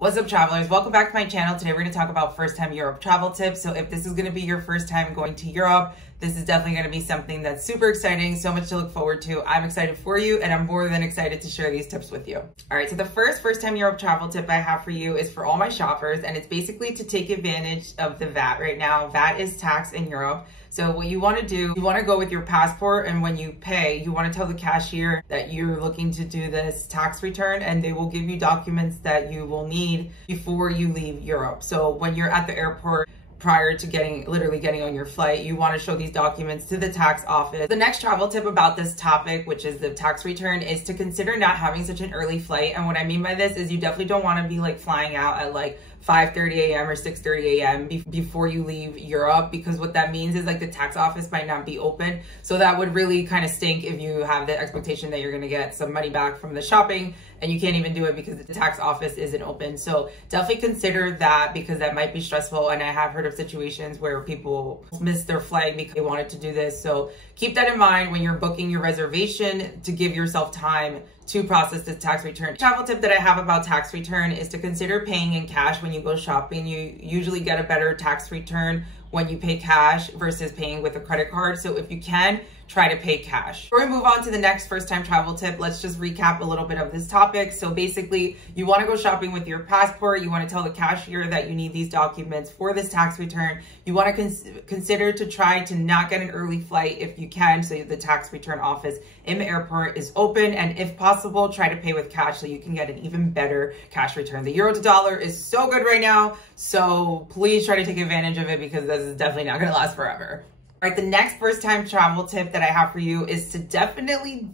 What's up, travelers? Welcome back to my channel. Today we're going to talk about first-time Europe travel tips. So if this is going to be your first time going to Europe, this is definitely going to be something that's super exciting, so much to look forward to. I'm excited for you, and I'm more than excited to share these tips with you. All right, so the first-time Europe travel tip I have for you is for all my shoppers, and it's basically to take advantage of the VAT right now. VAT is tax in Europe. So what you want to do, you want to go with your passport, and when you pay, you want to tell the cashier that you're looking to do this tax return, and they will give you documents that you will need before you leave Europe. So when you're at the airport, prior to literally getting on your flight, you want to show these documents to the tax office. The next travel tip about this topic, which is the tax return, is to consider not having such an early flight. And what I mean by this is you definitely don't want to be like flying out at like 5:30 a.m. or 6:30 a.m. before you leave Europe, because what that means is like the tax office might not be open. So that would really kind of stink if you have the expectation that you're going to get some money back from the shopping and you can't even do it because the tax office isn't open. So definitely consider that, because that might be stressful. And I have heard of situations where people miss their flight because they wanted to do this. So keep that in mind when you're booking your reservation, to give yourself time to process this tax return. Travel tip that I have about tax return is to consider paying in cash when you go shopping. You usually get a better tax return when you pay cash versus paying with a credit card. So if you can, try to pay cash. Before we move on to the next first-time travel tip, let's just recap a little bit of this topic. So basically, you want to go shopping with your passport. You want to tell the cashier that you need these documents for this tax return. You want to consider to try to not get an early flight if you can, so the tax return office in the airport is open. And if possible, try to pay with cash so you can get an even better cash return. The euro to dollar is so good right now, so please try to take advantage of it, because this is definitely not going to last forever. All right, the next first-time travel tip that I have for you is to definitely,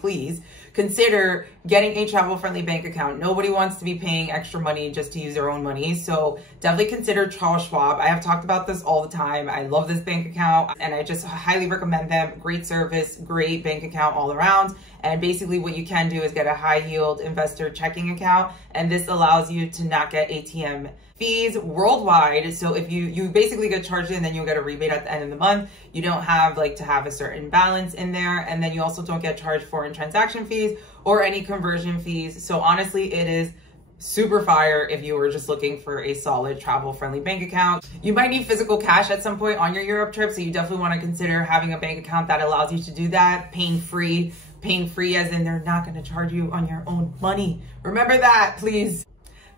please consider getting a travel-friendly bank account. Nobody wants to be paying extra money just to use their own money. So definitely consider Charles Schwab. I have talked about this all the time. I love this bank account, and I just highly recommend them. Great service, great bank account all around. And basically what you can do is get a high-yield investor checking account, and this allows you to not get ATM fees worldwide. So if you basically get charged and then you'll get a rebate at the end of the month. You don't have to have a certain balance in there, and then you also don't get charged foreign transaction fees or any conversion fees. So honestly, it is super fire if you were just looking for a solid travel-friendly bank account. You might need physical cash at some point on your Europe trip, so you definitely want to consider having a bank account that allows you to do that pain-free. Pain-free as in they're not going to charge you on your own money. Remember that, please.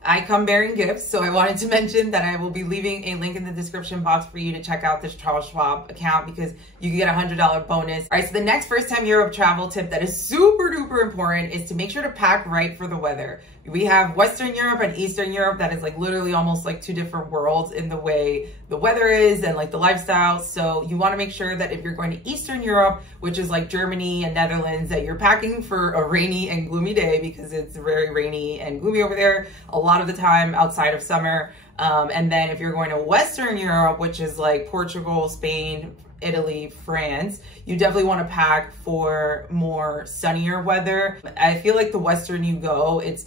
I come bearing gifts, so I wanted to mention that I will be leaving a link in the description box for you to check out this Charles Schwab account, because you can get a $100 bonus. All right, so the next first-time Europe travel tip that is super duper important is to make sure to pack right for the weather. We have Western Europe and Eastern Europe that is like literally almost like two different worlds in the way the weather is and like the lifestyle. So you want to make sure that if you're going to Eastern Europe, which is like Germany and Netherlands, that you're packing for a rainy and gloomy day, because it's very rainy and gloomy over there a lot of the time outside of summer. And then if you're going to Western Europe, which is like Portugal, Spain, Italy, France, you definitely want to pack for more sunnier weather. I feel like the western you go, it's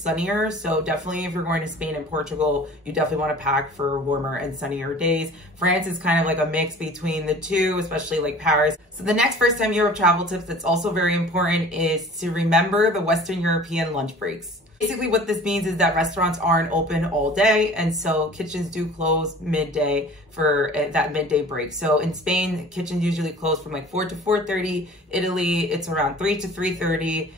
sunnier. So definitely if you're going to Spain and Portugal, you definitely want to pack for warmer and sunnier days. France is kind of like a mix between the two, especially like Paris. So the next first-time Europe travel tips that's also very important is to remember the Western European lunch breaks. Basically what this means is that restaurants aren't open all day, and so kitchens do close midday for that midday break. So in Spain, kitchens usually close from like 4 to 4:30. Italy, it's around 3 to 3:30.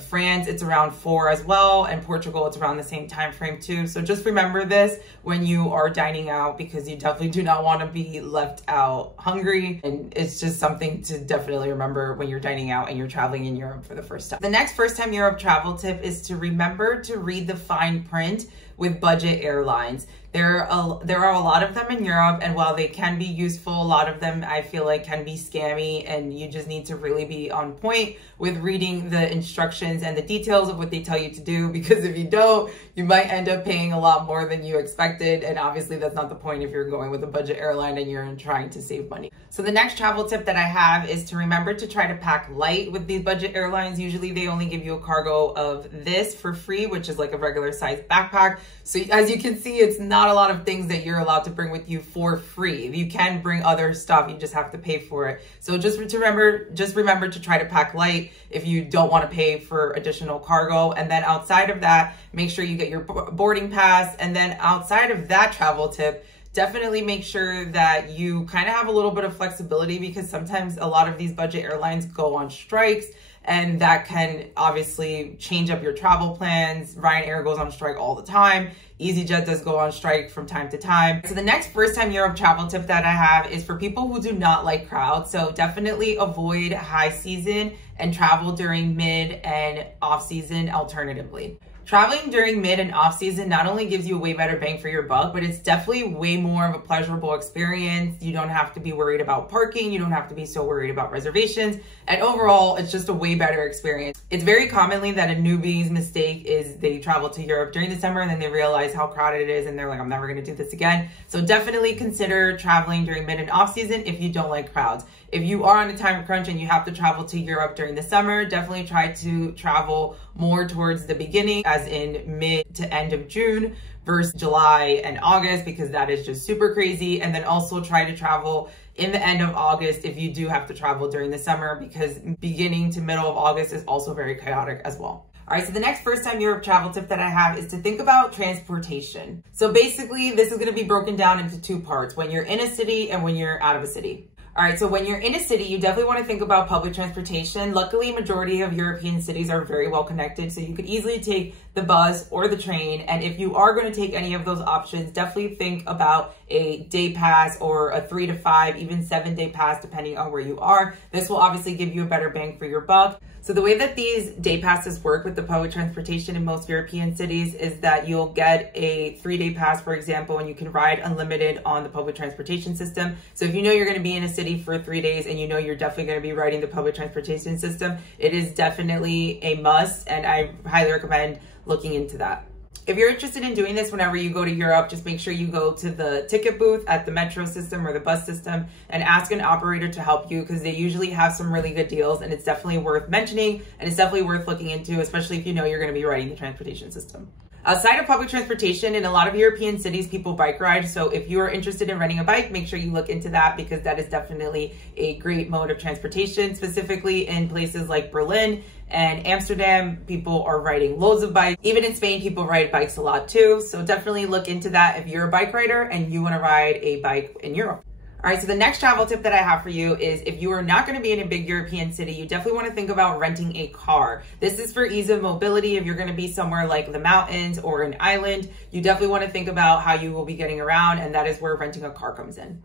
France, it's around 4 as well, and Portugal, it's around the same time frame too. So just remember this when you are dining out, because you definitely do not want to be left out hungry, and it's just something to definitely remember when you're dining out and you're traveling in Europe for the first time. The next first-time Europe travel tip is to remember to read the fine print with budget airlines. There are a lot of them in Europe, and while they can be useful, a lot of them I feel like can be scammy, and you just need to really be on point with reading the instructions and the details of what they tell you to do, because if you don't, you might end up paying a lot more than you expected, and obviously that's not the point if you're going with a budget airline and you're trying to save money. So the next travel tip that I have is to remember to try to pack light with these budget airlines. Usually they only give you a cargo of this for free, which is like a regular size backpack. So as you can see, it's not a lot of things that you're allowed to bring with you for free. You can bring other stuff, you just have to pay for it. So just remember to try to pack light if you don't want want to pay for additional cargo. And then outside of that, make sure you get your boarding pass. And then outside of that travel tip, definitely make sure that you kind of have a little bit of flexibility, because sometimes a lot of these budget airlines go on strikes, and that can obviously change up your travel plans. Ryanair goes on strike all the time. EasyJet does go on strike from time to time. So the next first time Europe travel tip that I have is for people who do not like crowds. So definitely avoid high season and travel during mid and off season alternatively. Traveling during mid and off season not only gives you a way better bang for your buck, but it's definitely way more of a pleasurable experience. You don't have to be worried about parking. You don't have to be so worried about reservations. And overall, it's just a way better experience. It's very commonly that a newbie's mistake is they travel to Europe during the summer and then they realize how crowded it is and they're like, I'm never going to do this again. So definitely consider traveling during mid and off season if you don't like crowds. If you are on a time crunch and you have to travel to Europe during the summer, definitely try to travel more towards the beginning, as in mid to end of June versus July and August, because that is just super crazy. And then also try to travel in the end of August if you do have to travel during the summer, because beginning to middle of August is also very chaotic as well. All right, so the next first time Europe travel tip that I have is to think about transportation. So basically, this is going to be broken down into two parts: when you're in a city and when you're out of a city. All right, so when you're in a city, you definitely want to think about public transportation. Luckily, majority of European cities are very well connected, so you could easily take the bus or the train. And if you are going to take any of those options, definitely think about a day pass or a 3 to 5, even 7-day pass, depending on where you are. This will obviously give you a better bang for your buck. So the way that these day passes work with the public transportation in most European cities is that you'll get a 3-day pass, for example, and you can ride unlimited on the public transportation system. So if you know you're going to be in a city for 3 days and you know you're definitely going to be riding the public transportation system, it is definitely a must, and I highly recommend looking into that. If you're interested in doing this whenever you go to Europe, just make sure you go to the ticket booth at the metro system or the bus system and ask an operator to help you, because they usually have some really good deals, and it's definitely worth mentioning, and it's definitely worth looking into, especially if you know you're going to be riding the transportation system. Outside of public transportation, in a lot of European cities, people bike ride. So if you are interested in renting a bike, make sure you look into that, because that is definitely a great mode of transportation. Specifically in places like Berlin and Amsterdam, people are riding loads of bikes. Even in Spain, people ride bikes a lot too. So definitely look into that if you're a bike rider and you want to ride a bike in Europe. All right, so the next travel tip that I have for you is if you are not going to be in a big European city, you definitely want to think about renting a car. This is for ease of mobility. If you're going to be somewhere like the mountains or an island, you definitely want to think about how you will be getting around, and that is where renting a car comes in.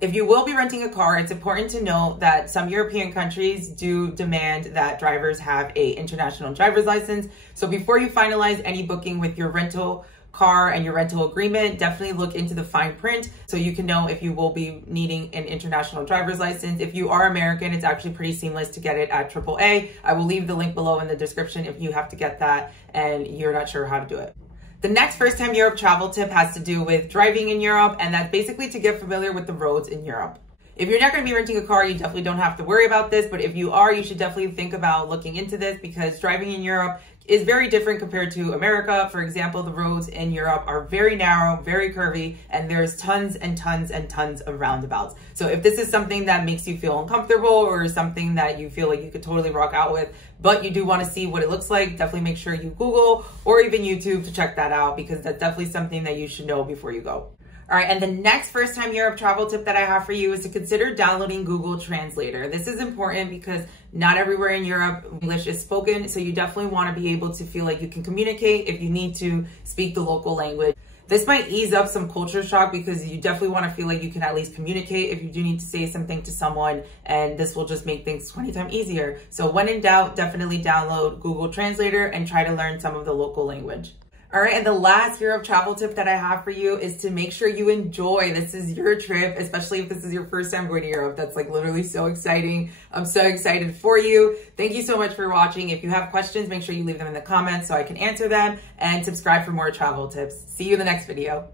If you will be renting a car, it's important to note that some European countries do demand that drivers have an international driver's license. So before you finalize any booking with your rental car and your rental agreement, definitely look into the fine print so you can know if you will be needing an international driver's license. If you are American, it's actually pretty seamless to get it at AAA. I will leave the link below in the description if you have to get that and you're not sure how to do it. The next first time Europe travel tip has to do with driving in Europe, and that's basically to get familiar with the roads in Europe. If you're not going to be renting a car, you definitely don't have to worry about this, but if you are, you should definitely think about looking into this, because driving in Europe is very different compared to America. For example, the roads in Europe are very narrow, very curvy, and there's tons and tons and tons of roundabouts. So if this is something that makes you feel uncomfortable or something that you feel like you could totally rock out with, but you do want to see what it looks like, definitely make sure you Google or even YouTube to check that out, because that's definitely something that you should know before you go. All right, and the next first time Europe travel tip that I have for you is to consider downloading Google Translator. This is important because not everywhere in Europe English is spoken, so you definitely want to be able to feel like you can communicate if you need to speak the local language. This might ease up some culture shock, because you definitely want to feel like you can at least communicate if you do need to say something to someone, and this will just make things 20 times easier. So when in doubt, definitely download Google Translator and try to learn some of the local language. All right, and the last Europe travel tip that I have for you is to make sure you enjoy. This is your trip, especially if this is your first time going to Europe. That's like literally so exciting. I'm so excited for you. Thank you so much for watching. If you have questions, make sure you leave them in the comments so I can answer them, and subscribe for more travel tips. See you in the next video.